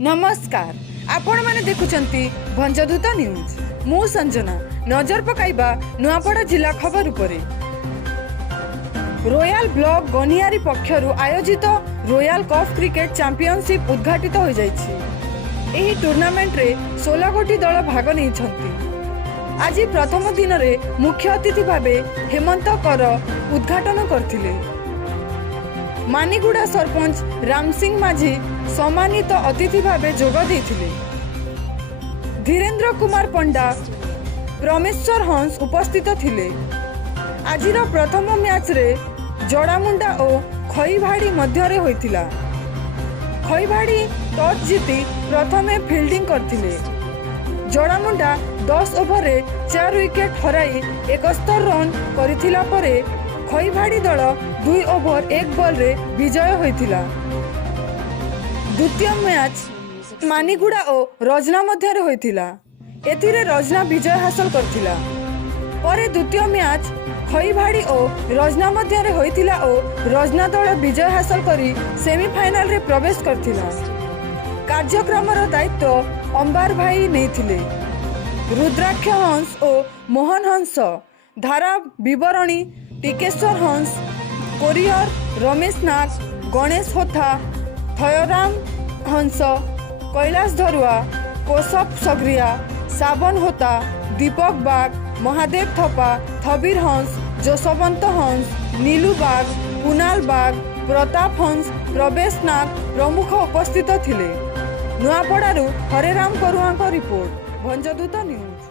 नमस्कार आपण माने देखुचंती भंजदूत न्यूज मु संजना नजर पकाइबा नुआपड़ा जिला खबर उपरे। रॉयल ब्लॉक गनियारी पक्षरु आयोजित रॉयल कप क्रिकेट चैंपियनशिप उद्घाटित हो जाइछि। एही टूर्नामेंट रे 16 गोटी दल भाग नै छथि। आज प्रथम दिन रे मुख्य अतिथि भाबे हेमंत कर उद्घाटन करथिले। मानिगुड़ा सरपंच राम सिंह माझी सम्मानित अतिथि भावे जोग देथिले। धीरेन्द्र कुमार पंडा प्रमेश्वर हंस उपस्थित थिले। आजिर प्रथम मैच रे जड़ामुंडा और खईभाड़ी मध्य रे होइतिला। खईभाड़ी टॉस जीति प्रथमे फील्डिंग करथिले। जड़ामुंडा 10 ओवर रे 4 विकेट हराई 71 रन करिथिला परे खईभाड़ी दल 2 ओवर 1 बॉल रे विजय होइतिला। द्वितीय मैच मानिगुड़ा और रजना मध्य रे होइतिला। एथिरे रजना विजय हासिल करथिला। परे द्वितीय मैच खईभाड़ी और रजना मध्य रे होइतिला और रजना दल विजय हासिल करी सेमीफाइनल रे प्रवेश करथिला। कार्यक्रमर दायित्व अंबार भाई नेथिले। रुद्राक्ष हंस और मोहन हंस धारा विवरणी टिकेश्वर हंस कोरियर रमेश नाग गणेश होथा थयराम हंस कैलाश धरुआ कौशप सग्रिया साबन होता दीपक बाग महादेव थपा थबीर हंस जसवंत हंस नीलू बाग कुणाल बाग प्रताप हंस प्रवेश नाग प्रमुख उपस्थित थिले। नुआपड़ारू हरेराम करुआ रिपोर्ट भंजदूत न्यूज।